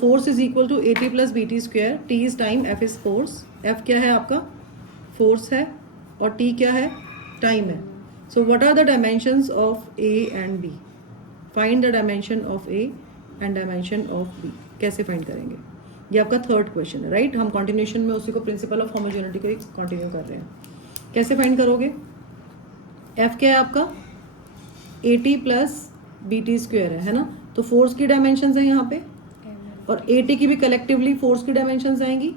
Force is equal to a t plus b t square. T is time, f is force. F क्या है आपका? Force है. और T क्या है? टाइम है. So what are the dimensions of a and b? Find the dimension of a and dimension of b. कैसे find करेंगे? ये आपका थर्ड क्वेश्चन है, राइट? हम कॉन्टिन्यूशन में उसी को प्रिंसिपल ऑफ होमोजेनिटी को ही कंटिन्यू कर रहे हैं. कैसे फाइंड करोगे? एफ क्या है आपका? A t plus b t square है ना? तो फोर्स की डायमेंशन है यहाँ पे, और ए टी की भी कलेक्टिवली फोर्स की डायमेंशन आएंगी,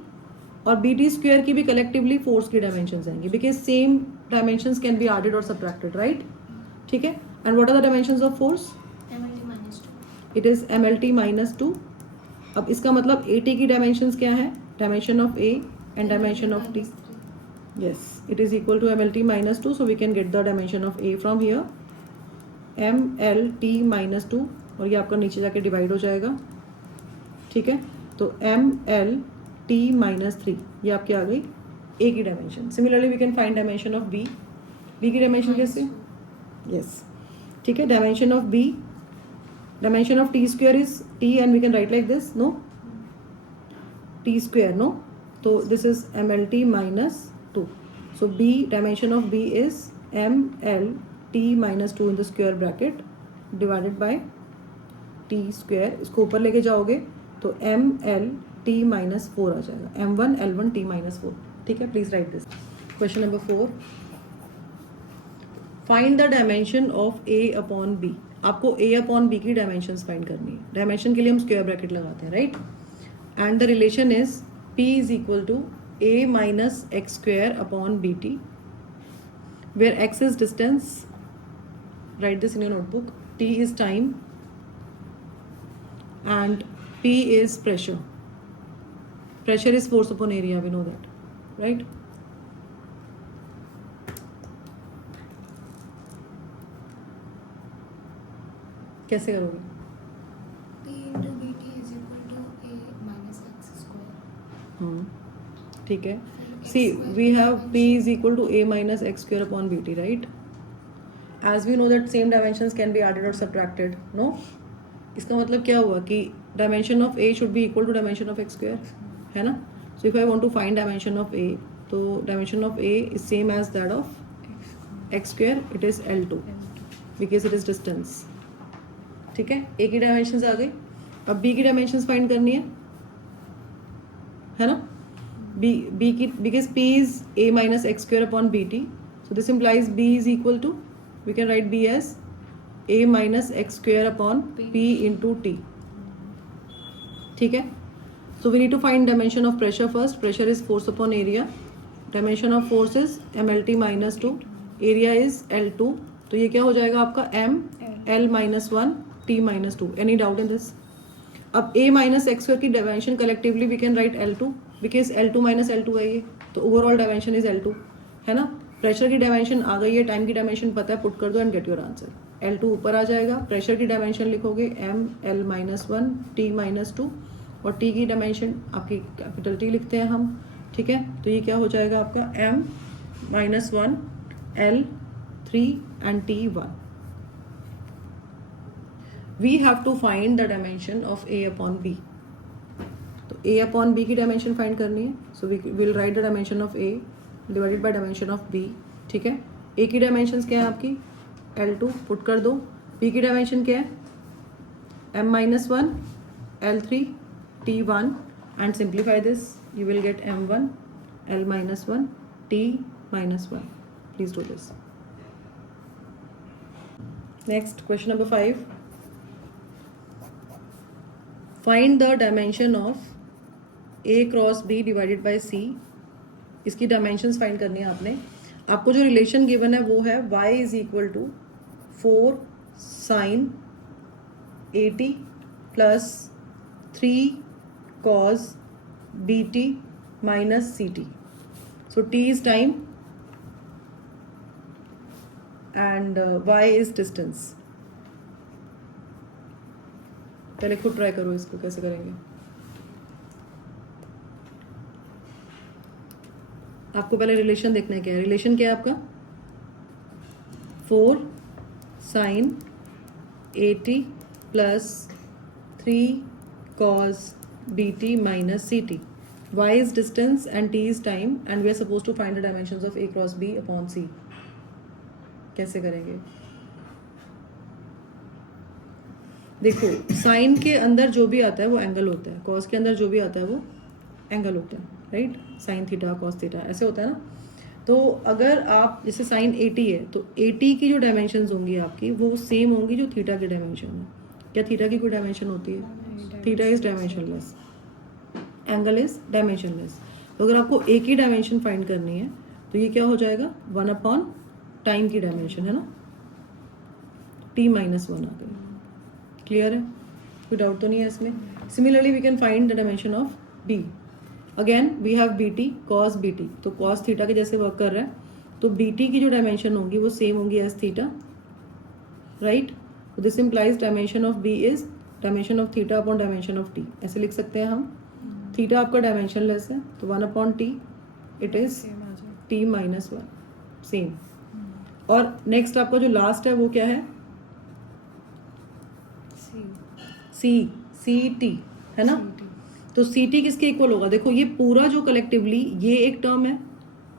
और बी टी स्क्वेयर की भी कलेक्टिवली फोर्स की डायमेंशन आएंगी, because same dimensions can be added और सब्ट्रैक्टेड, राइट? ठीक है. And what are the dimensions of force? It is M L T minus two. अब इसका मतलब ए टी की डायमेंशंस क्या है? Dimension of a and dimension of t. yes, it is equal to mlt minus 2, so we can get the dimension of a from here, mlt minus 2, और ये आपका नीचे जाके डिवाइड हो जाएगा. ठीक है. तो mlt minus 3 ये आपकी आ गई a की dimension. Similarly we can find dimension of b. b की डायमेंशन कैसे? यस. ठीक है. Dimension of b, dimension of t square is t, and we can write like this. No, t square, no. तो this is mlt minus 2. So b, dimension of b is mlt minus 2 in the square bracket divided by t square. इसको ऊपर लेके जाओगे तो mlt minus 4 आ जाएगा. m1 l1 t minus 4. ठीक है. Please right this. Question number 4. Find the dimension of a upon b. आपको a upon b की डायमेंशंस फाइंड करनी है. डायमेंशन के लिए हम स्क्वायर ब्रैकेट लगाते हैं, right? And the relation is p is equal to a minus x square upon bt, where x is distance. Write this in your notebook. T is time and p is pressure. Pressure is force upon area, we know that, right? कैसे करोगे? p into bt is equal to a minus x square. ठीक है. See, we have p is equal to a minus x square upon bt, right? As we know that same dimensions can be added or subtracted, no? इसका मतलब क्या हुआ कि dimension of a should be equal to dimension of x square, है ना? So if I want to find dimension of a, तो dimension of a is same as that of x square. It is L2 because it is distance. ठीक है. a की dimensions आ गई. अब b की dimensions find करनी है ना? b की, because p is a minus x square upon bt, so this implies b is equal to, we can write b as a minus x square upon p into t. ठीक है. So we need to find dimension of pressure first. Pressure is force upon area. Dimension of force is mlt minus 2. Area is L2. तो ये क्या हो जाएगा आपका? m l minus 1 t minus 2. Any doubt in this? अब a minus x square की dimension collectively we can write L2, because L2 minus L2 है ये, तो ओवरऑल डायमेंशन इज L2, है ना? प्रेशर की डायमेंशन आ गई है, टाइम की डायमेंशन पता है, पुट कर दो and get your answer. L2 ऊपर आ जाएगा. प्रेशर की डायमेंशन लिखोगे m l minus 1 t minus 2, और t की डायमेंशन आपकी कैपिटल T लिखते हैं हम. ठीक है. तो ये क्या हो जाएगा आपका? m minus 1 l 3 and t 1. We have to find the dimension of a upon b. तो a upon b की डायमेंशन फाइंड करनी है. So we will write the dimension of a divided by dimension of b. ठीक है. a की dimensions क्या है आपकी? L2 पुट कर दो. b की डायमेंशन क्या है? m minus 1 L3 T1, and simplify this. You will gate m1 l minus 1 t minus 1. Please do this. Next question number 5. Find the dimension of a cross b divided by c. इसकी dimensions find करनी है आपने. आपको जो relation given है वो है y is equal to 4 sine at plus 3 cos bt minus ct. So t is time and y is distance. पहले खुद ट्राई करो इसको कैसे करेंगे. आपको पहले रिलेशन देखना है. क्या है रिलेशन? क्या है आपका? 4 sine 80 plus 3 cos BT minus CT. Y is distance and T is time and we are supposed to find the dimensions of A cross B upon C. कैसे करेंगे? देखो साइन के अंदर जो भी आता है वो एंगल होता है, कॉस के अंदर जो भी आता है वो एंगल होता है, right? Sine theta cos theta ऐसे होता है ना. तो अगर आप जैसे साइन 80 है तो 80 की जो डायमेंशंस होंगी आपकी वो सेम होंगी जो थीटा की डायमेंशन है. क्या थीटा की कोई डायमेंशन होती है? Theta is dimensionless, angle is dimensionless. तो अगर आपको ए की डायमेंशन फाइंड करनी है तो ये क्या हो जाएगा? 1 अपॉन टाइम की डायमेंशन है ना, t माइनस 1 आ गई. क्लियर है? कोई डाउट तो नहीं है इसमें? Similarly we can find the dimension of b. Again we have b t cos b t, तो कॉस थीटा के जैसे वर्क कर रहा है तो बी टी की जो डायमेंशन होंगी वो सेम होंगी as theta, right? This implies dimension of b is dimension of theta upon dimension of t. ऐसे लिख सकते हैं हम. थीटा आपका डायमेंशन लेस है तो 1 upon T it is T minus 1 same. और नेक्स्ट आपका जो लास्ट है वो क्या है? सी टी है ना. तो सी टी किसके इक्वल होगा? देखो ये पूरा जो कलेक्टिवली ये एक टर्म है,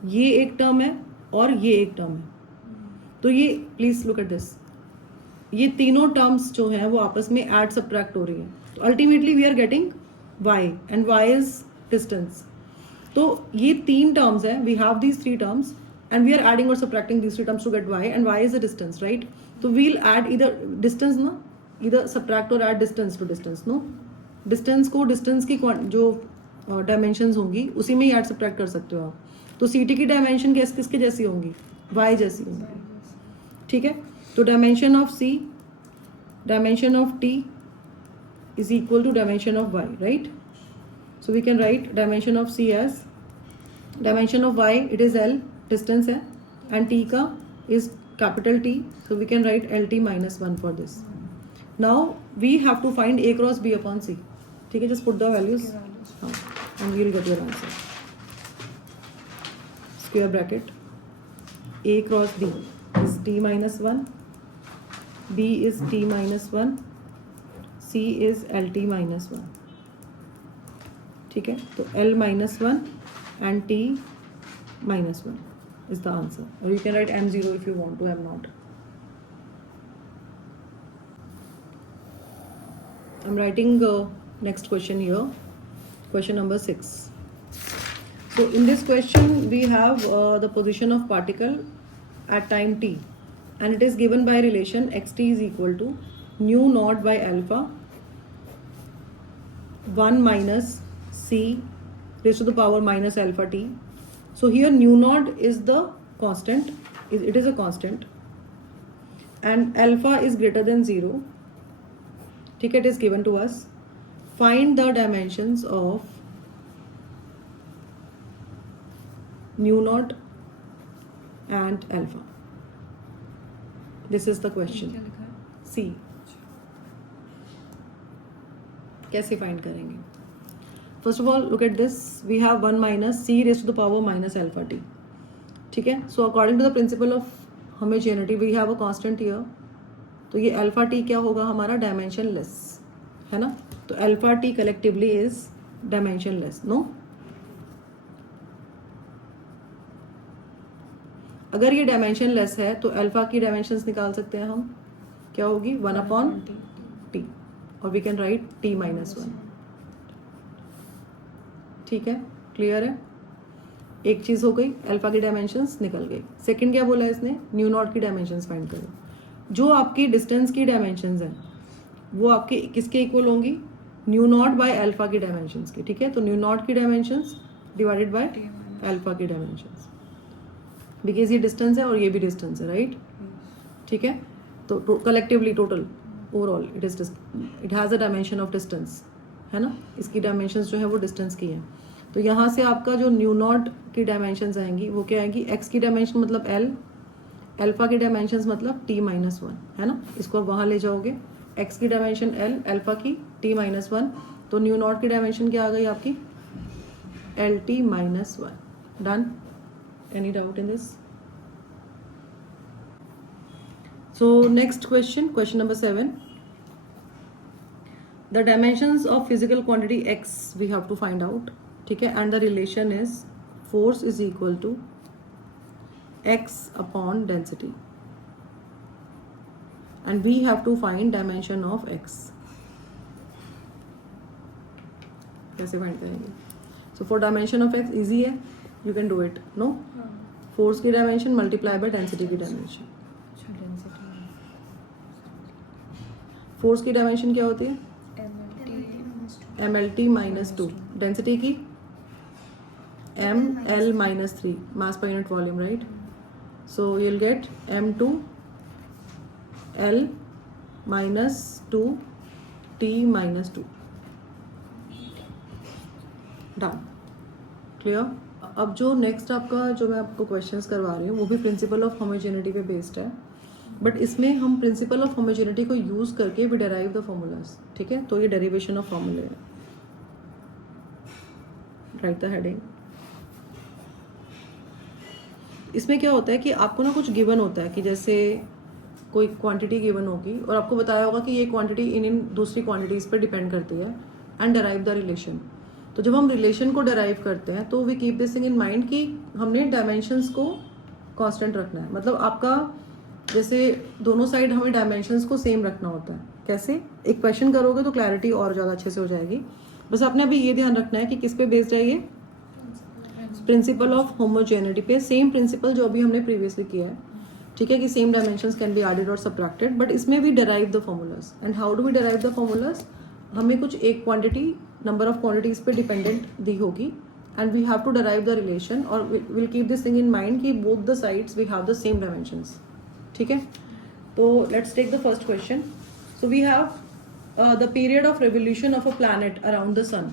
ये एक टर्म है और ये एक टर्म है. तो ये प्लीज लुक एट दिस, ये तीनों टर्म्स जो हैं वो आपस में ऐड सब्ट्रैक्ट हो रही है. तो ultimately we are getting y and y is distance. तो ये तीन टर्म्स है, we have these three terms and we are adding or subtracting these three terms to get y and y is the distance, right? तो we'll add इधर distance ना, इधर subtract और add distance to distance. No, distance को distance की जो dimensions होंगी उसी में ही ऐड सब्ट्रैक्ट कर सकते हो आप. तो सी टी की डायमेंशन किसके जैसी होंगी? y जैसी होंगी, ठीक है? तो dimension of c dimension of t is equal to dimension of y, right? So we can write dimension of c as dimension of y, it is L distance है and t का is capital T, so we can write LT minus 1 for this. Now we have to find A cross B upon C. ठीक है, just put the values and we will get your answer. Square bracket A cross B is T minus 1, B is T minus 1, C is LT minus 1. ठीक है, तो L minus 1 and T minus 1 is the answer. Or you can write M0 if you want to, M0. I'm writing next question here, question number 6. So in this question we have the position of particle at time t and it is given by relation xt is equal to nu naught by alpha 1 minus c raised to the power minus alpha t. So here nu naught is the constant, it is a constant and alpha is greater than 0. ठीक है, it is given to us. Find the dimensions of nu naught and alpha. This is the question. C. कैसे find करेंगे? First of all look at this, we have 1 minus c raise to the power minus alpha t. ठीक है, so according to the principle of homogeneity we have a constant here. तो ये alpha T क्या होगा हमारा? Dimension less है ना. तो alpha t collectively is dimensionless. No, अगर ये डायमेंशन लेस है तो अल्फा की डायमेंशंस निकाल सकते हैं हम. क्या होगी? 1 अपॉन टी और we can write t minus 1. ठीक है, क्लियर है? एक चीज हो गई, अल्फा की डायमेंशंस निकल गई. सेकंड क्या बोला है इसने? न्यू नॉट की डायमेंशंस फाइंड करो. जो आपकी डिस्टेंस की डायमेंशंस हैं वो आपके किसके इक्वल होंगी? न्यू नॉट बाय अल्फा की डायमेंशंस की. ठीक है, तो न्यू नॉट की डायमेंशंस डिवाइडेड बाय अल्फा की डायमेंशंस, बिकॉज ये डिस्टेंस है और ये भी डिस्टेंस है, राइट? ठीक है, तो collectively total overall it has a dimension of distance है ना. इसकी डायमेंशंस जो है वो डिस्टेंस की है. तो यहाँ से आपका जो न्यू नॉट की डायमेंशंस आएंगी वो क्या आएंगी? एक्स की डायमेंशन मतलब एल, अल्फा की डायमेंशंस मतलब टी माइनस 1 है ना. इसको आप वहाँ ले जाओगे, एक्स की डायमेंशन एल, अल्फा की टी माइनस 1. तो न्यू नॉट की डायमेंशन क्या आ गई आपकी? L T minus 1. Done. Any doubt in this? So next question, question number 7. The dimensions of physical quantity x we have to find out, ठीक है, and the relation is force is equal to x upon density, and we have to find dimension of x. कैसे find करेंगे? So for dimension of x easy है, you can do it. No? Force की dimension multiply by density की dimension. Force की dimension क्या होती है? mlt minus 2. Density की ml minus 3. Mass per unit volume, right? So you'll get m2 l minus 2 t minus 2. Done. Clear? अब जो next आपका जो मैं आपको क्वेश्चंस करवा रही हूँ वो भी प्रिंसिपल ऑफ होमोजेनिटी पे बेस्ड है, बट इसमें हम प्रिंसिपल ऑफ होमोजेनिटी को यूज करके भी डेराइव द फॉर्मूलाज, ठीक है? तो ये डेरिवेशन ऑफ फॉर्मूले है. Right the heading. इसमें क्या होता है कि आपको ना कुछ गिवन होता है कि जैसे कोई क्वांटिटी गिवन होगी और आपको बताया होगा कि ये क्वांटिटी इन दूसरी क्वांटिटीज़ पर डिपेंड करती है एंड डेराइव द रिलेशन. तो जब हम रिलेशन को डेराइव करते हैं तो we keep this thing in mind कि हमने डायमेंशंस को कांस्टेंट रखना है. मतलब आपका जैसे दोनों साइड हमें डायमेंशंस को सेम रखना होता है. कैसे? एक क्वेश्चन करोगे तो क्लैरिटी और ज़्यादा अच्छे से हो जाएगी. बस आपने अभी ये ध्यान रखना है कि किस पे बेस्ड है ये? प्रिंसिपल ऑफ होमोजेनिटी पे. सेम प्रिंसिपल जो अभी हमने प्रीवियसली किया है, ठीक है, कि same dimensions can be added और सबट्रैक्टेड, बट इसमें we derive the formulas. And how do we derive the formulas? हमें कुछ एक क्वांटिटी नंबर ऑफ क्वांटिटीज पे डिपेंडेंट दी होगी and we have to derive the relation और will keep this thing in mind कि both the sides we have the same dimensions. ठीक है, तो let's take the first question. So we have the period of revolution of a planet around the sun.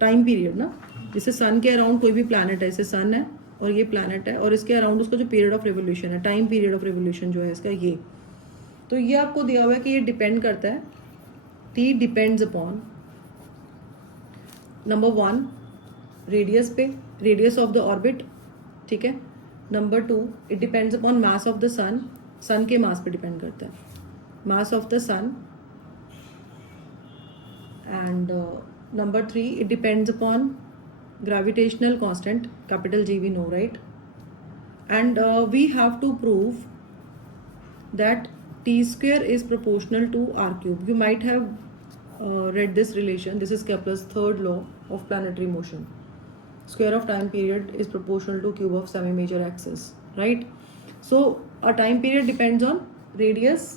Time period ना, जैसे सन के around कोई भी planet है, जैसे सन है और ये प्लैनेट है और इसके अराउंड उसका जो पीरियड ऑफ रेवोल्यूशन है, टाइम पीरियड ऑफ रेवोल्यूशन जो है इसका ये, तो ये आपको दिया हुआ है कि ये डिपेंड करता है, T depends upon number 1 radius पे, रेडियस ऑफ द ऑर्बिट. ठीक है. Number 2 it depends upon mass of the sun. Sun के मास पे डिपेंड करता है, mass of the sun. And number 3 it depends upon gravitational constant, capital G we know, right? And we have to prove that t square is proportional to r cube. You might have read this relation. This is Kepler's third law of planetary motion. Square of time period is proportional to cube of semi-major axis, right? So a time period depends on radius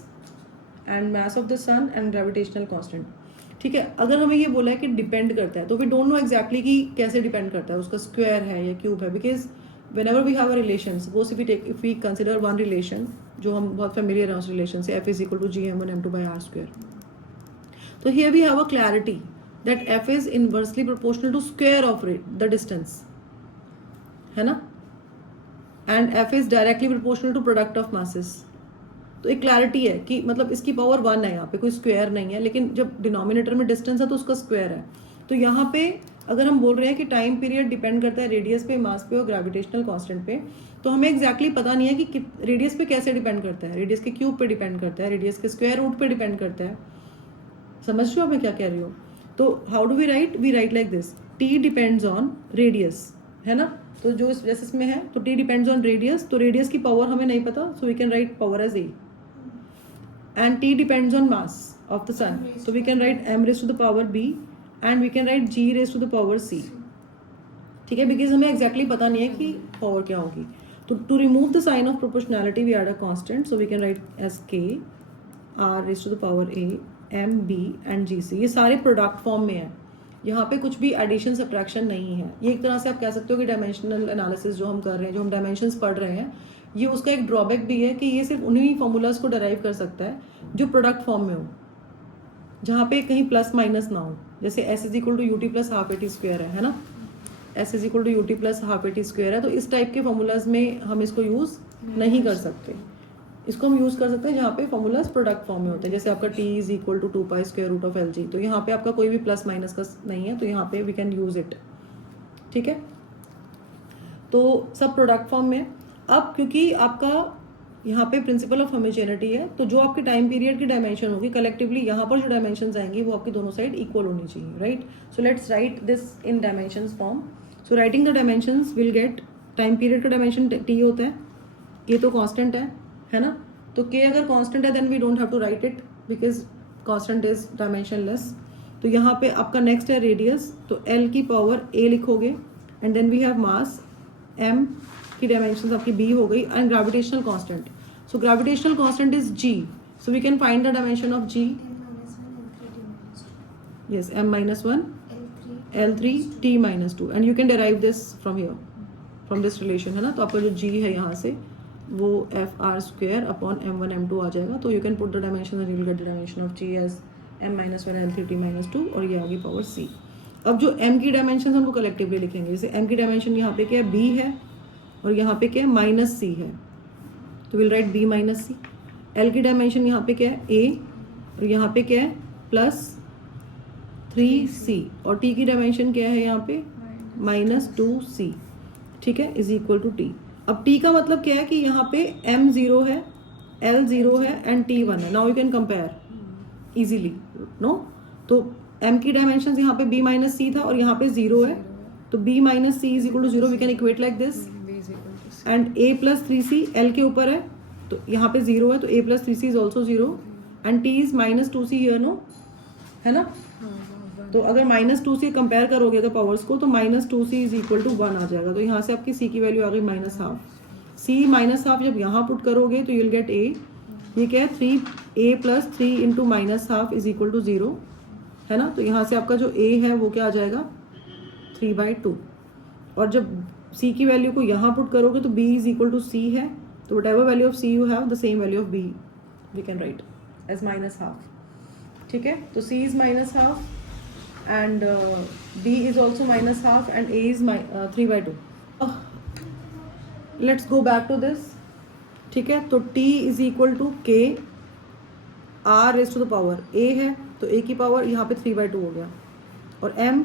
and mass of the sun and gravitational constant. ठीक है. अगर हमें ये बोला है कि depend करता है तो वी डोंट नो एग्जैक्टली कि कैसे डिपेंड करता है, उसका स्क्वायर है या क्यूब है, because whenever we have a relation, suppose if we consider one relation जो हम बहुत फेमिलियर हैं उस रिलेशन से, F is equal to gm1 m2 by r square. तो here we have a clarity that F is inversely proportional to square of the distance, है ना, and F is directly proportional to product of masses. तो एक clarity है कि मतलब इसकी power 1 है, यहाँ पे कोई स्क्वायर नहीं है, लेकिन जब डिनोमिनेटर में डिस्टेंस है तो उसका स्क्वायर है. तो यहाँ पे अगर हम बोल रहे हैं कि टाइम पीरियड डिपेंड करता है रेडियस पे, मास पे और ग्रेविटेशनल कांस्टेंट पे, तो हमें एग्जैक्टली पता नहीं है कि रेडियस पे कैसे डिपेंड करता है, रेडियस के क्यूब पे डिपेंड करता है, रेडियस के स्क्वायर रूट पे डिपेंड करता है. समझ रहे हो मैं क्या कह रही हूँ? तो how do we write? We write like this, t depends on radius, है ना. तो जो जैसे इसमें है तो टी डिपेंड्स ऑन रेडियस, तो रेडियस की पावर हमें नहीं पता, so we can write power as a. And t depends on mass of the sun, so we can write m raised to the power b and we can write g raised to the power c. ठीक है, because हमें exactly पता नहीं है कि power क्या होगी. तो to remove the sign of proportionality we add a constant, so we can write as k r raised to the power a m b and g c. ये सारे प्रोडक्ट फॉर्म में है, यहाँ पे कुछ भी एडिशन सब्ट्रैक्शन नहीं है. ये एक तरह से आप कह सकते हो कि डायमेंशनल एनालिसिस जो हम कर रहे हैं, जो हम डायमेंशंस पढ़ रहे हैं, ये उसका एक ड्रॉबैक भी है कि ये सिर्फ उन्हीं फॉर्मूलाज को डराइव कर सकता है जो प्रोडक्ट फॉर्म में हो, जहाँ पे कहीं प्लस माइनस ना हो. जैसे s is equal to u t plus half a t square है ना, s is equal to u t plus half a t square है. तो इस टाइप के फॉर्मूलाज में हम इसको यूज़ नहीं कर सकते. इसको हम यूज़ कर सकते हैं जहाँ पे फॉर्मूलाज प्रोडक्ट फॉर्म में होते हैं, जैसे आपका t is equal to 2 pi square root of l g. तो यहाँ पे आपका कोई भी प्लस माइनस का नहीं है, तो यहाँ पे वी कैन यूज़ इट. ठीक है, तो सब प्रोडक्ट फॉर्म में. अब क्योंकि आपका यहाँ पे प्रिंसिपल ऑफ होमोजेनिटी है, तो जो आपके टाइम पीरियड की डायमेंशन होगी कलेक्टिवली यहाँ पर जो डायमेंशंस आएंगी वो आपकी दोनों साइड इक्वल होनी चाहिए, right. So let's write this in dimensions form. So writing the dimensions will get time period का डायमेंशन टी होता है, ये तो कांस्टेंट है ना. तो के अगर कांस्टेंट है then we don't have to write it because constant is dimensionless. तो यहाँ पे आपका नेक्स्ट है रेडियस, तो एल की पावर ए लिखोगे and then we have mass m की डायमेंशन आपकी बी हो गई and gravitational constant. So gravitational constant is G, so we can find the dimension of G. yes m-1 l3 t-2 and you can derive this from here, from this relation, है ना. तो आपका जो g है यहाँ से वो F r square upon m1 m2 आ जाएगा. तो you can put the dimension and you will get the dimension of g as m-1 l3 t-2 और ये आगे पावर c. अब जो m की डायमेंशन है उनको कलेक्टिवली लिखेंगे. जैसे m की डायमेंशन यहाँ पे क्या है, b है, और यहाँ पे क्या है, माइनस c है, तो will right b minus c. l की डायमेंशन यहाँ पे क्या है, a, और यहाँ पे क्या है प्लस 3c, और t की डायमेंशन क्या है यहाँ पे माइनस 2c, ठीक है, इज इक्वल टू t. अब t का मतलब क्या है कि यहाँ पे m 0 है, l 0 है एंड t 1 है. Now you can compare easily, no. तो m की डायमेंशन यहाँ पे b माइनस c था और यहाँ पे 0 है, तो b minus c is equal to 0. We can equate like this. And a plus 3c l के ऊपर है, तो यहाँ पे 0 है, तो a plus 3c is also 0 and t is minus 2c here, no, है ना. तो अगर माइनस 2c कंपेयर करोगे तो पावर्स को, तो minus 2c is equal to 1 आ जाएगा. तो यहाँ से आपकी c की वैल्यू आ गई minus half. c minus half जब यहाँ पुट करोगे तो यूल गेट a. ये क्या है, 3a plus 3 into minus half is equal to 0, है ना. तो यहाँ से आपका जो a है वो क्या आ जाएगा 3/2. और जब c की वैल्यू को यहाँ पुट करोगे तो b is equal to c है. तो whatever value of c you have the same value of b we can write as minus half, ठीक है. तो c is minus half and b is also minus half and a is 3/2. Let's go back to this, ठीक है. तो t is equal to k r raised to the power a है, तो a की power यहाँ पे 3/2 हो गया, और m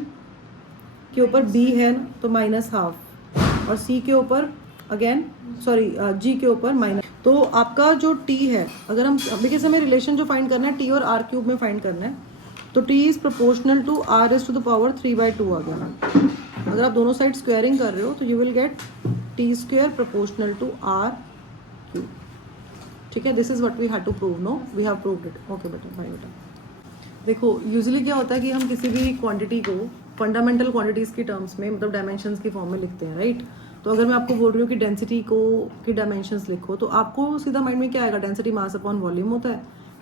के ऊपर b है ना, तो माइनस हाफ, और c के ऊपर अगेन g के ऊपर माइनस. तो आपका जो t है, अगर हम बिकॉज हमें रिलेशन जो फाइंड करना है t और r क्यूब में फाइंड करना है, तो t is proportional to r raise to the power 3/2 आ गया. अगर आप दोनों साइड स्क्वायरिंग कर रहे हो तो you will get t square proportional to r cube, ठीक है. This is what we had to prove, no, we have proved it. Okay बेटा, बाय बेटा. देखो यूजुअली क्या होता है कि हम किसी भी क्वांटिटी को फंडामेंटल क्वांटिटीज़ की टर्म्स में, मतलब डायमेंशंस की फॉर्म में लिखते हैं, राइट. तो अगर मैं आपको बोल रही हूँ कि डेंसिटी को की डायमेंशंस लिखो, तो आपको सीधा माइंड में क्या आएगा, डेंसिटी मास अपॉन वॉल्यूम होता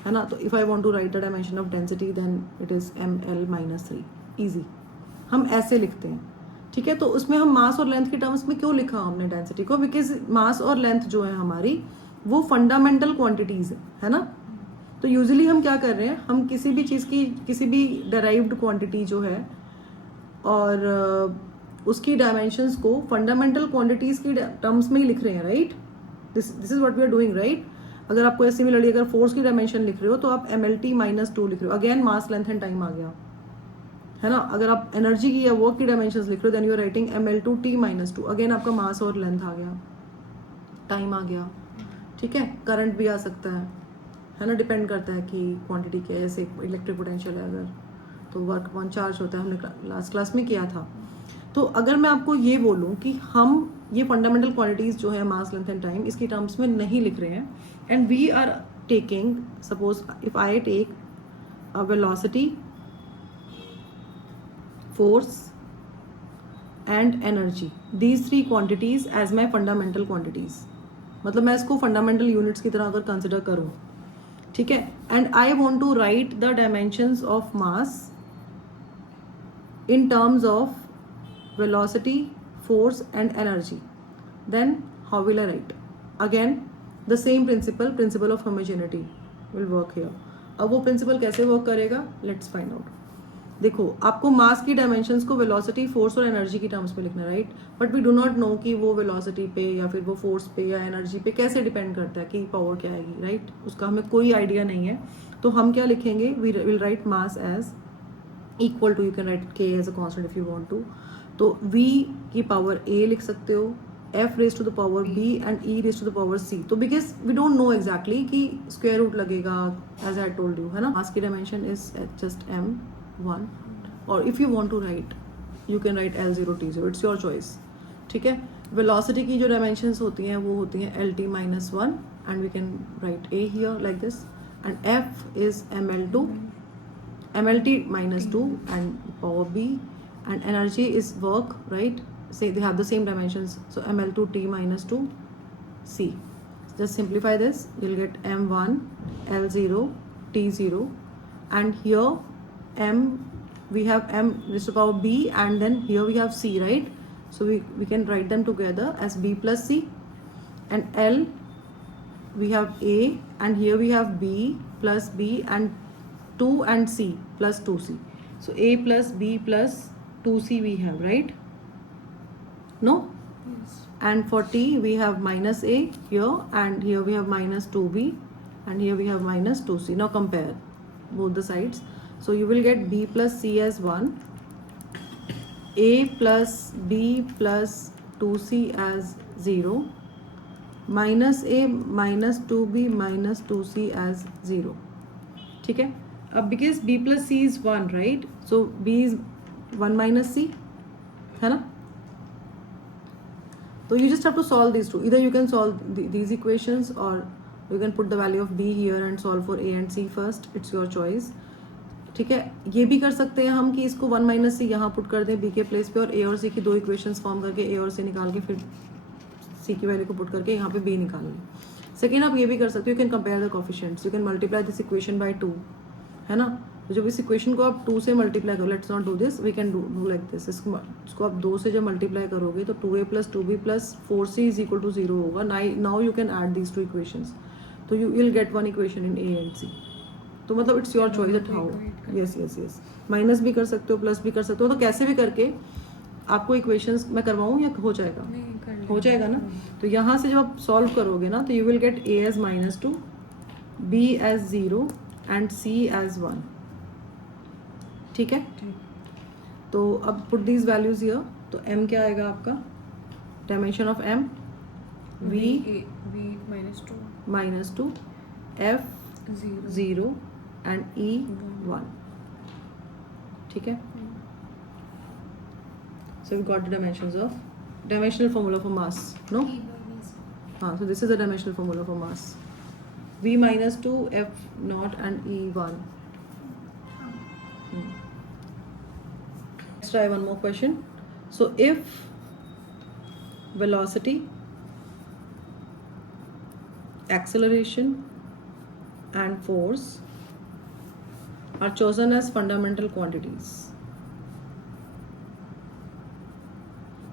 है ना. तो if I want to write the dimension of density then it is ml-3, easy. हम ऐसे लिखते हैं, ठीक है. तो उसमें हम मास और लेंथ के टर्म्स में क्यों लिखा हमने डेंसिटी को, बिकॉज मास और लेंथ जो है हमारी वो फंडामेंटल क्वांटिटीज़ है ना. तो यूजुअली हम क्या कर रहे हैं, हम किसी भी चीज़ की, किसी भी डेराइव्ड क्वांटिटी जो है और उसकी डायमेंशंस को फंडामेंटल क्वांटिटीज़ की टर्म्स में ही लिख रहे हैं, right. This is what we are doing, right. अगर आपको ऐसे में लड़ी, अगर फोर्स की डायमेंशन लिख रहे हो तो आप mlt-2 लिख रहे हो, again mass length and time आ गया, है ना. अगर आप एनर्जी की या वर्क की डायमेंशंस लिख रहे हो then you are writing ml2t-2, again आपका मास और लेंथ आ गया, टाइम आ गया, ठीक है. करंट भी आ सकता है ना, डिपेंड करता है कि क्वांटिटी क्या है. जैसे इलेक्ट्रिक पोटेंशियल है अगर, तो वर्क अपॉन चार्ज होता है, हमने लास्ट क्लास में किया था. तो अगर मैं आपको ये बोलूँ कि हम ये फंडामेंटल क्वांटिटीज़ जो है मास लेंथ एंड टाइम इसकी टर्म्स में नहीं लिख रहे हैं, and we are taking, suppose if I take a velocity, force and energy, these 3 quantities as my fundamental quantities, मतलब मैं इसको फंडामेंटल यूनिट्स की तरह अगर कंसिडर करूँ, ठीक है. And I want to write the dimensions of mass in terms of velocity, force and energy, then how will I write? Again the same principle of homogeneity will work here. अब वो principle कैसे work करेगा, let's find out. देखो, आपको मास की dimensions को velocity, force और energy की टर्म्स में लिखना है, right. But we do not know कि वो वेलोसिटी पे या फिर वो फोर्स पे या एनर्जी पे कैसे डिपेंड करता है कि पावर क्या आएगी, राइट. उसका हमें कोई आइडिया नहीं है. तो हम क्या लिखेंगे, we will write mass as equal to, you can write k as a constant if you want to. तो v की पावर a लिख सकते हो, f raise to the power b and e raise to the power c. तो because we don't know exactly कि square root लगेगा, as I told you, है ना. मास की डायमेंशन इज जस्ट m1, और if you want to write you can write L0 T0, it's your choice. ठीक है. Velocity की जो डायमेंशंस होती हैं वो होती हैं LT minus 1 and we can write A here like this, and F is MLT minus 2 and power B, and energy is work, right? Say they have the same dimensions, so ML2 T minus 2 C. Just simplify this, you'll get M1 L0 T0, and here M, we have M raised to power B, and then here we have C, right? So we can write them together as B plus C, and L we have A, and here we have B plus B, and 2 and C plus 2C. So A plus B plus 2C we have, right? No? Yes. And for T we have minus A here, and here we have minus 2B, and here we have minus 2C. Now compare both the sides. So you will get B plus C as 1, A plus B plus 2C as 0, minus A minus 2B minus 2C as 0. ठीक है. अब because B plus C is 1, right? So B is 1 minus C, है ना. So you just have to solve these two. Either you can solve these equations, or you can put the value of B here and solve for A and C first. It's your choice. ठीक है. ये भी कर सकते हैं हम कि इसको 1 माइनस सी यहाँ पुट कर दें बी के प्लेस पे, और ए और सी की दो इक्वेशंस फॉर्म करके ए और सी निकाल के फिर सी की वैल्यू को पुट करके यहाँ पे बी निकाल लें. सेकेंड आप ये भी कर सकते हो, you can compare the coefficients, you can multiply this equation by 2, है ना. तो जब इस इक्वेशन को आप 2 से मल्टीप्लाई करो, let's not do this, we can do like this. इसको आप 2 से जब मल्टीप्लाई करोगे तो 2a plus 2b plus 4c is equal to 0 होगा. Now you can add these two equations, तो you will get one equation in A and C. तो मतलब it's your choice at how. Yes yes yes. Minus भी कर सकते हो, plus भी कर सकते हो, तो कैसे भी करके आपको इक्वेशंस मैं करवाऊँ या हो जाएगा? हो जाएगा ना. तो यहाँ से जब आप सॉल्व करोगे ना, तो you will get A as -2, B as 0 and C as 1. ठीक है. तो अब पुट दीज वैल्यूज हियर. तो M क्या आएगा आपका? Dimension of M V -2, F 0 and E 1. ठीक है. So we got the dimensions of dimensional formula for mass. No? E by V is So this is the dimensional formula for mass. V minus 2, F naught and E 1. Let's try one more question. So if velocity, acceleration and force are chosen as fundamental quantities.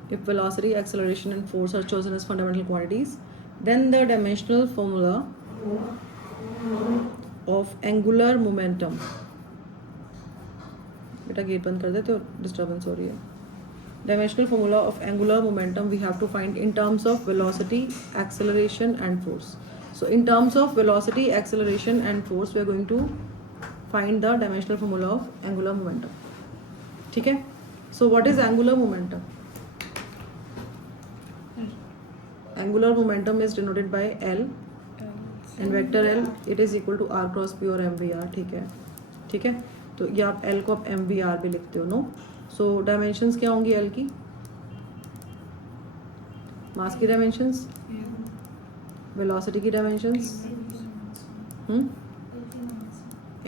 If velocity, acceleration and force are chosen as fundamental quantities, then the dimensional formula of angular momentum, बेटा gate बंद कर दे तो disturbance हो रही है. Dimensional formula of angular momentum we have to find in terms of velocity, acceleration and force. So in terms of velocity, acceleration and force we are going to find the dimensional formula of angular momentum. ठीक है. So what is angular momentum? Angular momentum is denoted by L, and vector L it is equal to R cross P और MVR. ठीक है. ठीक है. तो ये आप L को आप MVR भी लिखते हो. नो. सो डायमेंशंस क्या होंगी L की? मास की डायमेंशंस, वेलोसिटी की डायमेंशंस,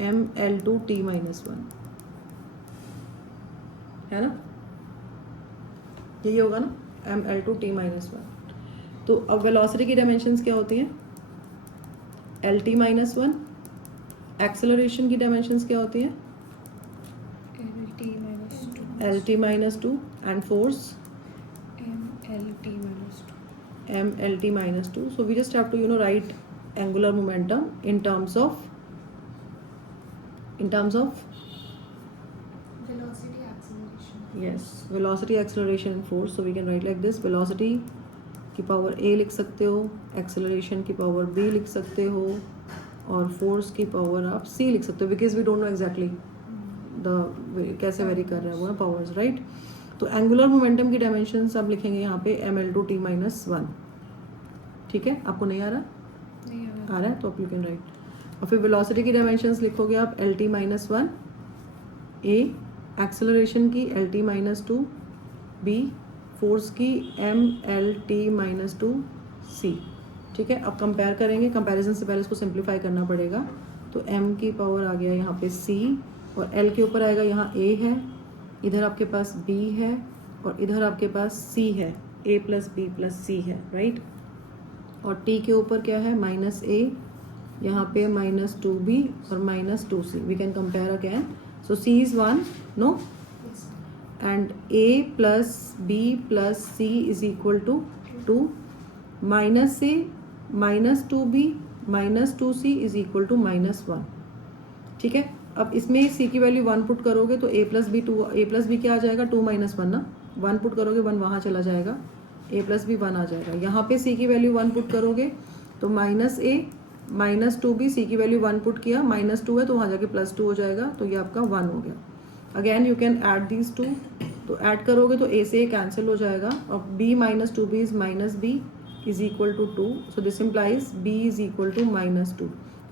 ML2 T minus 1, है ना. यही होगा ना, ML2 T minus 1. तो अब वेलोसिटी की डायमेंशंस क्या होती हैं? LT minus 1. एक्सेलरेशन की डायमेंशंस क्या होती हैं? LT minus 2. and force MLT minus 2. So we just have to write angular momentum in terms of velocity, acceleration. yes, velocity, acceleration and force. So we can write like this: velocity की power A लिख सकते हो, acceleration की power B लिख सकते हो, और force की पावर आप C लिख सकते हो, because we don't know exactly the कैसे वेरी कर रहे हैं वो पावर्स, राइट. तो एंगुलर मोमेंटम की डायमेंशन आप लिखेंगे यहाँ पे ml2t-1। ठीक है, आपको नहीं आ रहा? नहीं आ रहा है तो आप यू कैन राइट। और फिर वेलोसिटी की डायमेंशंस लिखोगे आप lt-1, a एक्सेलरेशन की lt-2, b फोर्स की mlt-2, c। ठीक है, अब कंपेयर करेंगे, कंपैरिजन से पहले इसको सिंप्लीफाई करना पड़ेगा। तो m की पावर आ गया यहाँ पे c और l के ऊपर आएगा यहाँ a है, इधर आपके पास b है और इधर आपके पास c है, a plus b plus c है, राइट। और t के ऊपर क्या है -a, यहाँ पे -2b और -2c। We can compare again. So c is 1, no, and a plus b plus c is equal to 2, -a -2b -2c is equal to -1। ठीक है, अब इसमें c की वैल्यू 1 पुट करोगे तो a प्लस b क्या आ जाएगा, 2 -1 ना, 1 पुट करोगे 1 वहाँ चला जाएगा, a प्लस b 1 आ जाएगा। यहाँ पे c की वैल्यू 1 पुट करोगे तो -a -2b, c की वैल्यू 1 पुट किया, -2 है तो वहाँ जाके +2 हो जाएगा, तो ये आपका 1 हो गया। Again you can add these to, तो ऐड करोगे तो a से कैंसिल हो जाएगा और b -2b is -b is equal to 2, so this implies b is equal to -2।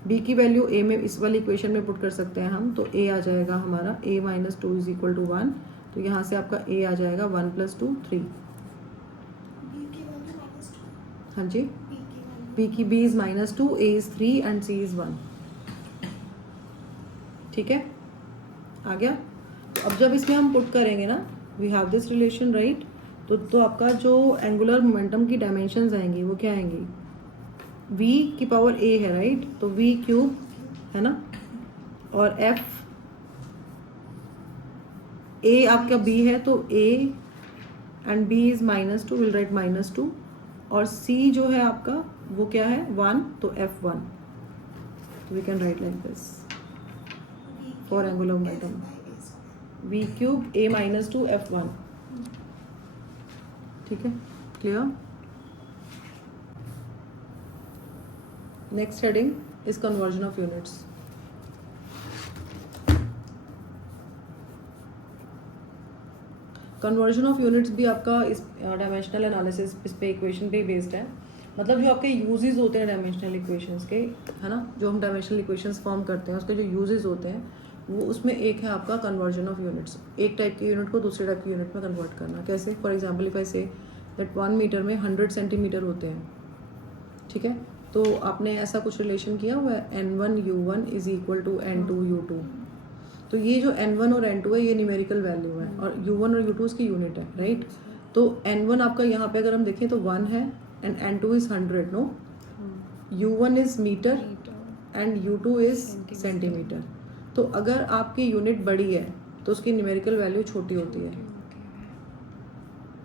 b की वैल्यू a में इस वाली इक्वेशन में पुट कर सकते हैं हम, तो a आ जाएगा हमारा a -2 इज इक्वल टू 1, तो यहाँ से आपका a आ जाएगा 1 + 2 3। हाँ जी, b की b is -2, a is 3 and c is 1। ठीक है, आ गया। तो अब जब इसमें हम पुट करेंगे ना, we have this relation, right, तो आपका जो एंगुलर मोमेंटम की डायमेंशंस आएंगी वो क्या आएंगी, v की पावर a है, राइट, तो v क्यूब है ना, और f a आपका b है तो a and b is -2, will write -2, और c जो है आपका वो क्या है 1, तो f1, तो we can write like this for angular momentum, v cube a -2 f1। ठीक है, clear. Next heading is conversion of units. Conversion of units भी आपका इस डायमेंशनल एनालिसिस इस पे इक्वेशन पे बेस्ड है। मतलब जो आपके यूजेस होते हैं डायमेंशनल इक्वेशंस के, है ना, जो हम डायमेंशनल इक्वेशंस फॉर्म करते हैं उसके जो यूजेस होते हैं वो, उसमें एक है आपका कन्वर्जन ऑफ यूनिट्स। एक टाइप की यूनिट को दूसरे टाइप की यूनिट में कन्वर्ट करना। कैसे, for example if I say that 1 metre में 100 सेंटीमीटर होते हैं। ठीक है, तो आपने ऐसा कुछ रिलेशन किया हुआ है n1u1 is equal to n2u2। तो ये जो n1 और n2 है ये न्यूमेरिकल वैल्यू है और u1 और u2 इसकी यूनिट है, राइट। तो n1 आपका यहाँ पे अगर हम देखें तो 1 है and n2 is 100, no, u1 is metre and u2 is centimetre. तो अगर आपकी यूनिट बड़ी है तो उसकी न्यूमेरिकल वैल्यू छोटी होती है,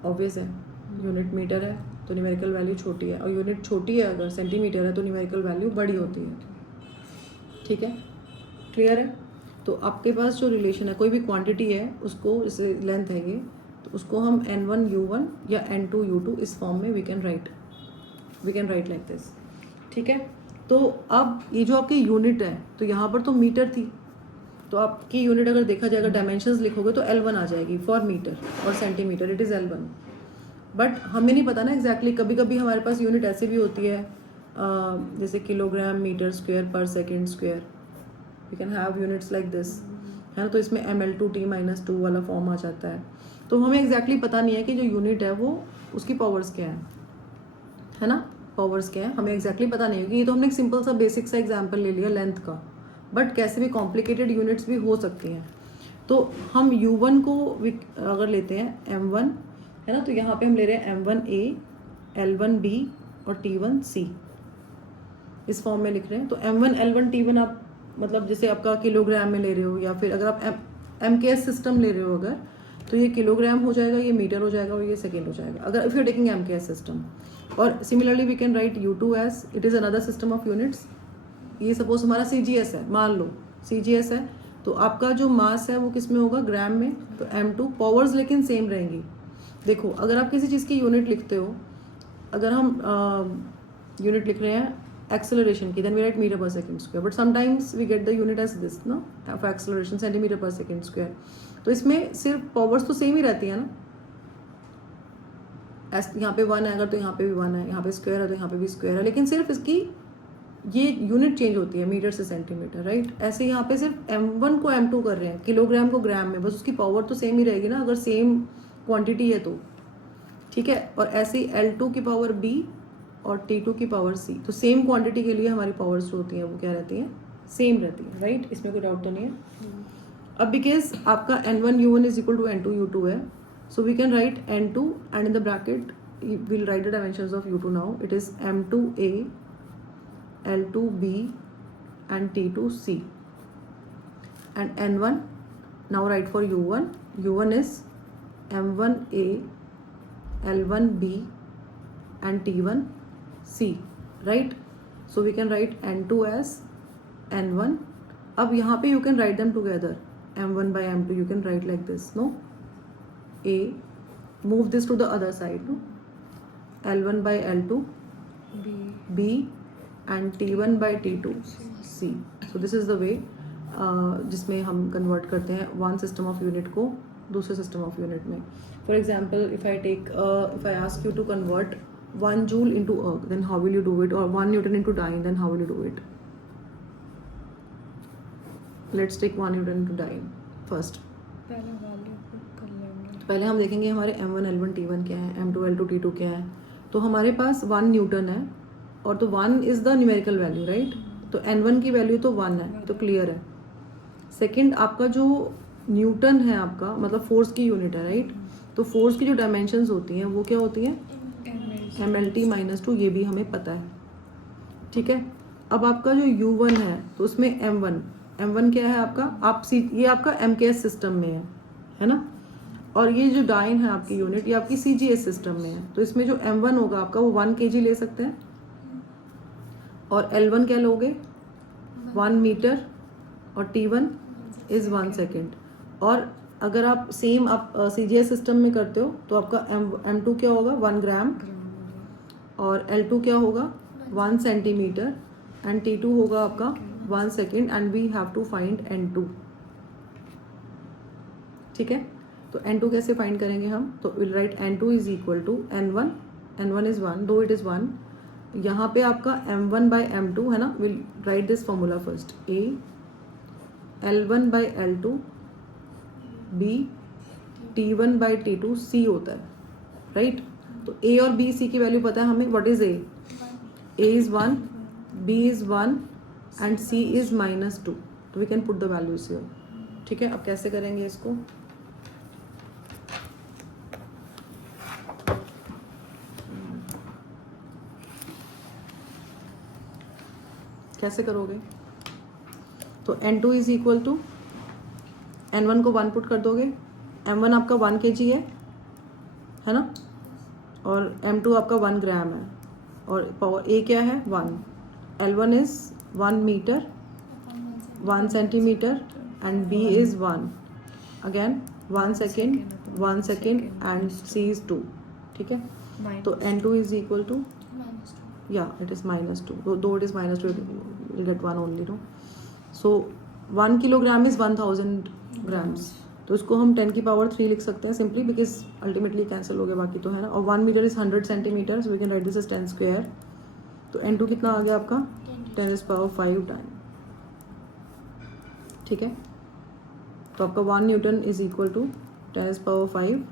ऑब्वियस है। यूनिट मीटर है तो न्यूमेरिकल वैल्यू छोटी है, और यूनिट छोटी है अगर सेंटीमीटर है तो न्यूमेरिकल वैल्यू बड़ी होती है। ठीक है, क्लियर है। तो आपके पास जो रिलेशन है, कोई भी क्वांटिटी है उसको, जैसे लेंथ है ये, तो उसको हम n1u1 या n2u2 इस फॉर्म में we can write like this. ठीक है, तो अब ये जो आपकी यूनिट है, तो यहाँ पर तो मीटर थी, तो आपकी यूनिट अगर देखा जाएगा डायमेंशंस लिखोगे तो L1 आ जाएगी फॉर मीटर और centimetre, it is L1। But हमें नहीं पता ना एग्जैक्टली, कभी कभी हमारे पास यूनिट ऐसे भी होती है जैसे kilogram metre square per second square, we can have units like this, है ना। तो इसमें ml2t-2 वाला फॉर्म आ जाता है। तो हमें एग्जैक्टली पता नहीं है कि जो यूनिट है वो उसकी पावर्स क्या है ना, पावर्स क्या है हमें एग्जैक्टली पता नहीं होगी। ये तो हमने एक सिंपल सा बेसिक सा एग्जाम्पल ले लिया लेंथ का, बट कैसे भी कॉम्प्लिकेटेड यूनिट्स भी हो सकती हैं। तो हम u1 को अगर लेते हैं m1, है ना, तो यहाँ पे हम ले रहे हैं m1a L1b और t1c, इस फॉर्म में लिख रहे हैं। तो m1 L1 t1 आप मतलब जैसे आपका किलोग्राम में ले रहे हो, या फिर अगर आप MKS सिस्टम ले रहे हो अगर, तो ये किलोग्राम हो जाएगा, ये मीटर हो जाएगा और ये सेकेंड हो जाएगा अगर if you taking MKS system. और similarly we can write u2 as it is another system of units. ये सपोज हमारा CGS है, मान लो CGS है, तो आपका जो मास है वो किस में होगा, ग्राम में, तो m2। पावर्स लेकिन सेम रहेंगी। देखो अगर आप किसी चीज़ की यूनिट लिखते हो, अगर हम यूनिट लिख रहे हैं एक्सेलरेशन की, then we write metre per second square, but sometimes we get the unit as this ना, of acceleration centimetre per second square. तो इसमें सिर्फ पावर्स तो सेम ही रहती है ना, यहाँ पे 1 है अगर तो यहाँ पे भी 1 है, यहाँ पे स्क्वायर है तो यहाँ पे भी स्क्वायर है, लेकिन सिर्फ इसकी ये यूनिट चेंज होती है मीटर से सेंटीमीटर, राइट। ऐसे यहाँ पे सिर्फ m1 को m2 कर रहे हैं, किलोग्राम को ग्राम में, बस उसकी पावर तो सेम ही रहेगी ना अगर सेम क्वांटिटी है तो, ठीक है। और ऐसे ही L2 की पावर b और T2 की पावर c, तो सेम क्वांटिटी के लिए हमारी पावर्स जो होती हैं वो क्या रहती हैं, सेम रहती है, राइट। इसमें कोई डाउट तो नहीं है। अब बिकॉज आपका n1u1 is equal to n2u2 है, so we can write n2 and in the bracket we'll write the dimensions of u2 now. It is m2a, l2b and t2c, and n1 now write for u1. u1 is m1a, l1b and t1c, right? So we can write n2 as n1. अब यहाँ पे you can write them together, m1 by m2 you can write like this, no? a, move this to the other side, no? L1 by L2 B and T1 by T2 C. So this is the way जिसमें हम convert करते हैं one system of unit को दूसरे system of unit में. For example if I ask you to convert 1 joule into erg, then how will you do it? Or 1 Newton into dyne, then how will you do it? Let's take 1 Newton into dyne first. पहले हम देखेंगे हमारे m1 l1 t1 क्या है, m2 l2 t2 क्या है. तो हमारे पास 1 न्यूटन है और तो 1 is the numerical value, right. तो n1 की वैल्यू तो 1 है, तो क्लियर है. सेकंड आपका जो न्यूटन है आपका मतलब फोर्स की यूनिट है, राइट. तो फोर्स की जो डायमेंशंस होती हैं वो क्या होती हैं, mlt -2, ये भी हमें पता है, ठीक है. अब आपका जो u1 है तो उसमें m1 क्या है आपका, ये आपका mks सिस्टम में है ना. और ये जो डाइन है आपकी यूनिट ये आपकी CGS सिस्टम में है. तो इसमें जो m1 होगा आपका वो 1 kg ले सकते हैं और L1 क्या लोगे 1 मीटर और T1 इज 1 सेकेंड. और अगर आप सेम आप CGS सिस्टम में करते हो तो आपका m2 क्या होगा 1 ग्राम और L2 क्या होगा 1 सेंटीमीटर एंड T2 होगा आपका 1 second and we have to find n2, ठीक है. तो n2 कैसे फाइंड करेंगे हम, तो will write n2 is equal to n1 is 1 do it is 1. यहाँ पे आपका m1 बाई m2 है ना, will write this formula first. a l1 by l2 b t1 by t2 c होता है, राइट. तो a और b c की वैल्यू पता है हमें. What is a is 1, b is 1 and c is -2. तो we can put the values here, ठीक है. अब कैसे करेंगे इसको, कैसे करोगे. तो n2 is equal to n1 को 1 पुट कर दोगे. m1 आपका 1 kg है ना, और m2 आपका 1 ग्राम है और पावर a क्या है 1. L1 is 1 metre 1 centimetre and b is 1 again 1 second and c is 2, ठीक है. तो n2 is equal to it is -2. Though it is -2, you'll get 1 only, no. So 1 kilogram is 1000 grams. तो इसको हम 10 की power 3 लिख सकते हैं सिंपली बिकॉज अल्टीमेटली कैंसिल हो गया बाकी तो है ना. और 1 metre is 100 centimetre, so we can write this is 10 square. तो n2 कितना आ गया आपका 10⁵ टाइम, ठीक है. तो आपका 1 newton is equal to 10⁵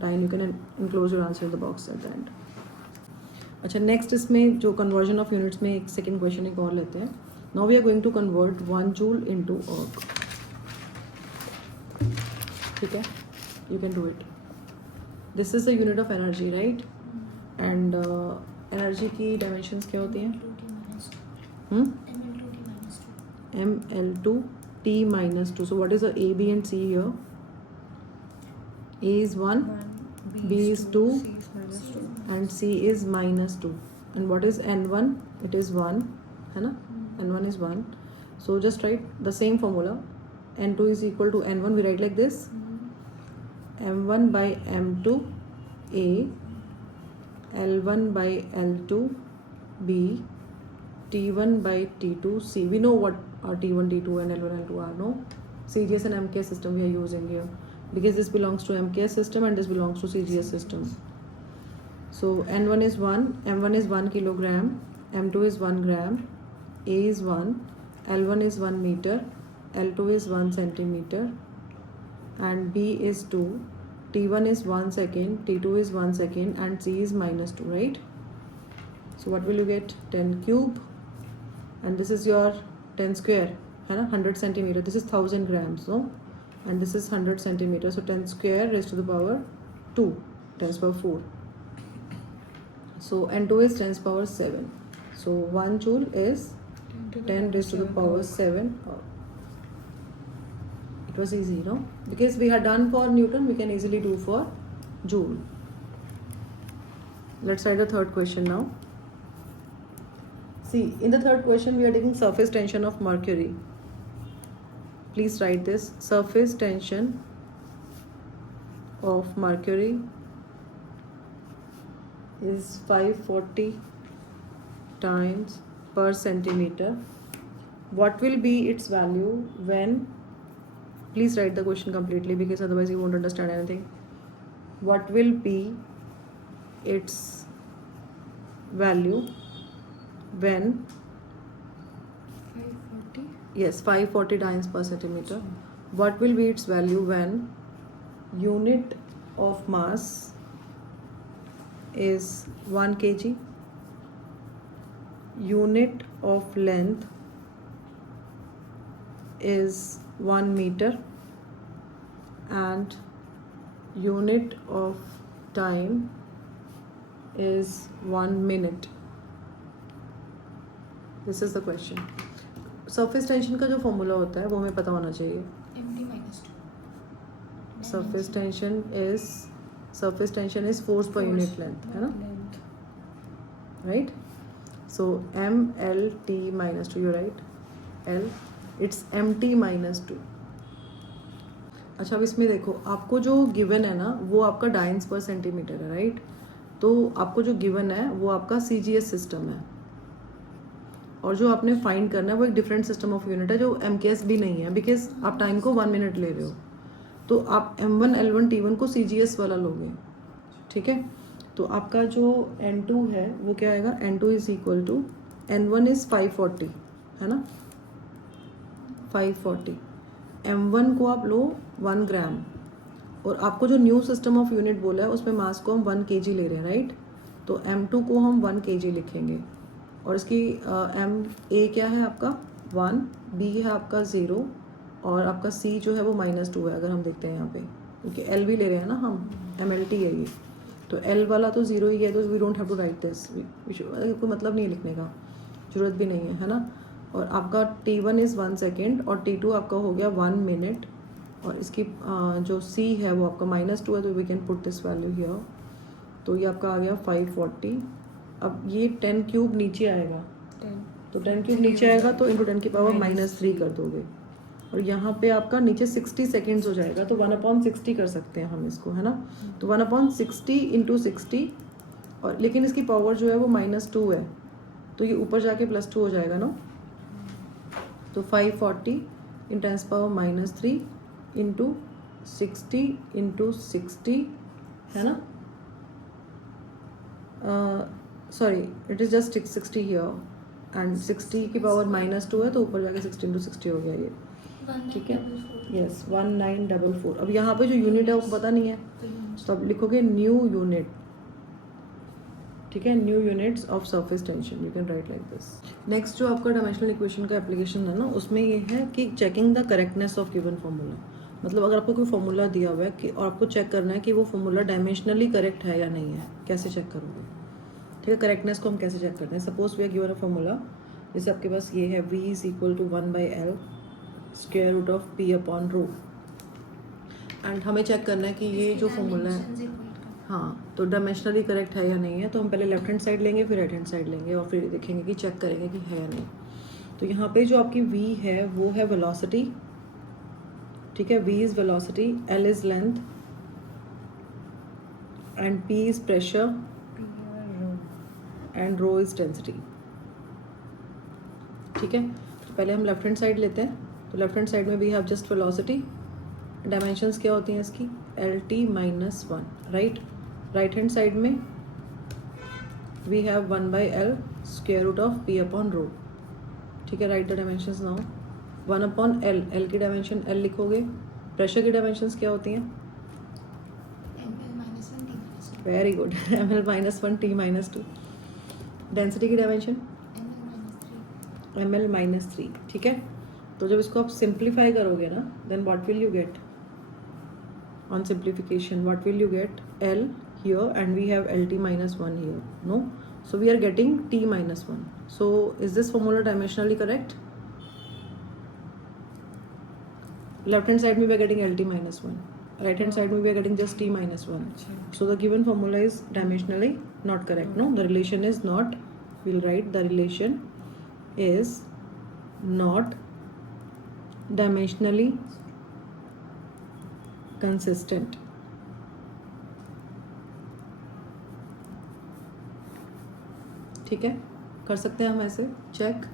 time. You can enclose your answer in the box at the end. अच्छा, नेक्स्ट इसमें जो कन्वर्जन ऑफ यूनिट्स में एक सेकेंड क्वेश्चन एक और लेते हैं. Now we are going to convert 1 joule into erg, ठीक है. You can do it. This is the unit of energy, right. And energy की डायमेंशंस क्या होती हैं, ml2t-2. So what is the a, b and c here? a is 1, b is 2 and c is -2. and what is n1? it is 1 है ना, n1 is 1. so just write the same formula. n2 is equal to n1, we write like this, m1 by m2 a, l1 by l2 b, t1 by t2 c. we know what are t1 t2 and l1 l2 are, no. CGS and MKS system we are using here because this belongs to MKS system and this belongs to CGS system. So N1 is 1, M1 is 1 kilogram, M2 is 1 gram, A is 1, L1 is 1 meter, L2 is 1 centimeter, and B is 2. T1 is 1 second, T2 is 1 second, and C is minus 2, right? So what will you get? 10 cube, and this is your 10 square, है ना, 100 centimeter. This is 1000 grams, no? And this is 100 centimeter. So 10 square raised to the power 2, 10 to the power 4. So N2 is 10 to the power 7. So 1 joule is 10 raised to the power 7. Oh. It was easy, no? Because we had done for Newton, we can easily do for joule. Let's try the third question now. See, in the third question, we are taking surface tension of mercury. Please write this. Surface tension of mercury is 540 times per centimeter. What will be its value when, please write the question completely because otherwise you won't understand anything. What will be its value when, 540. yes, 540 times per centimeter. What will be its value when unit of mass is 1 kg, unit of length is 1 meter, and unit of time is 1 minute. This is the question. Surface tension का जो formula होता है वो हमें पता होना चाहिए. MT minus 2. Surface tension is force per unit length, है ना, right? So MLT minus 2, you're right. L, it's MT minus 2. अच्छा, अब इसमें देखो, आपको जो गिवन है ना वो आपका डाइन्स पर सेंटीमीटर है, राइट? तो आपको जो गिवन है वो आपका CGS सिस्टम है, और जो आपने फाइंड करना है वो एक डिफरेंट सिस्टम ऑफ यूनिट है जो MKS भी नहीं है, बिकॉज आप टाइम को 1 मिनट ले रहे हो. तो आप M1, L1, T1 को CGS वाला लोगे, ठीक है? तो आपका जो N2 है वो क्या आएगा? N2 is equal to, N1 is 540, है ना, 540. M1 को आप लो 1 ग्राम, और आपको जो न्यू सिस्टम ऑफ यूनिट बोला है उसमें मास को हम 1 kg ले रहे हैं, राइट? तो M2 को हम 1 kg लिखेंगे, और इसकी A क्या है आपका 1, B है आपका 0, और आपका C जो है वो -2 है. अगर हम देखते हैं यहाँ पे, क्योंकि L भी ले रहे हैं ना हम, MLT है ये, तो L वाला तो 0 ही है, तो we don't have to write this, कोई मतलब नहीं है लिखने का, ज़रूरत भी नहीं है ना. और आपका T1 इज़ 1 सेकेंड, और T2 आपका हो गया 1 मिनट, और इसकी जो C है वो आपका -2 है, तो we can put this value here. तो ये आपका आ गया 540. अब ये 10 क्यूब नीचे आएगा, 10. तो 10 क्यूब नीचे आएगा तो इंटू 10 की पावर -3 कर दोगे, और यहाँ पे आपका नीचे 60 सेकेंड्स हो जाएगा, तो 1/60 कर सकते हैं हम इसको, है ना. तो 1/60 इंटू 60, और लेकिन इसकी पावर जो है वो -2 है, तो ये ऊपर जाके +2 हो जाएगा ना. तो 540 इन 10 पावर -3 इंटू 60 इंटू 60, है ना. Sorry, it is just 60 here, and 60 की पावर -2 है, तो ऊपर जाके 60 इंटू 60 हो गया ये, ठीक है. यस, 1944. अब यहाँ पे जो यूनिट है वो पता नहीं है, तो अब लिखोगे न्यू यूनिट, ठीक है, new units of surface tension, you can write like this. Next जो आपका डायमेंशनल इक्वेशन का एप्लीकेशन है ना, उसमें ये है कि checking the correctness of given formula. मतलब अगर आपको कोई फार्मूला दिया हुआ है कि, और आपको चेक करना है कि वो फार्मूला डायमेंशनली करेक्ट है या नहीं है, कैसे चेक करोगे, ठीक है. करेक्टनेस को हम कैसे चेक करते हैं? Suppose we are given a formula, जैसे आपके पास ये है, V इज इक्वल टू 1/L square root of P upon rho, and हमें चेक करना है कि ये जो फार्मूला है, हाँ, तो डायमेंशनली करेक्ट है या नहीं है. तो हम पहले लेफ्ट हैंड साइड लेंगे, फिर राइट हैंड साइड लेंगे, और फिर देखेंगे कि चेक करेंगे कि है या नहीं. तो यहाँ पे जो आपकी V है वो है वेलोसिटी, ठीक है. V is velocity, L is length, and P is pressure, and rho is density, ठीक है. तो पहले हम लेफ्ट हैंड साइड लेते हैं. तो लेफ्ट हैंड साइड में we have just velocity, dimensions क्या होती हैं इसकी, LT -1, right. Right hand side में we have 1/L square root of P upon rho. ठीक है, right the dimensions now. 1/L, L की डायमेंशन L लिखोगे. प्रेशर की डायमेंशंस क्या होती हैं? ml minus 1 t minus 2. Very good. ml minus 1 t minus 2. Density की dimension ml minus 3. ml minus 3. ठीक है, तो जब इसको आप सिंप्लीफाई करोगे ना, then what will you get on simplification? What will you get? L here and we have LT minus 1 here. No, so we are getting T minus 1. So is this formula dimensionally correct? Left hand side we are getting LT minus 1, right hand side we are getting just T minus 1. So the given formula is dimensionally not correct. No, the relation is not, we'll write the relation is not dimensionally consistent. ठीक है, कर सकते हैं हम ऐसे check.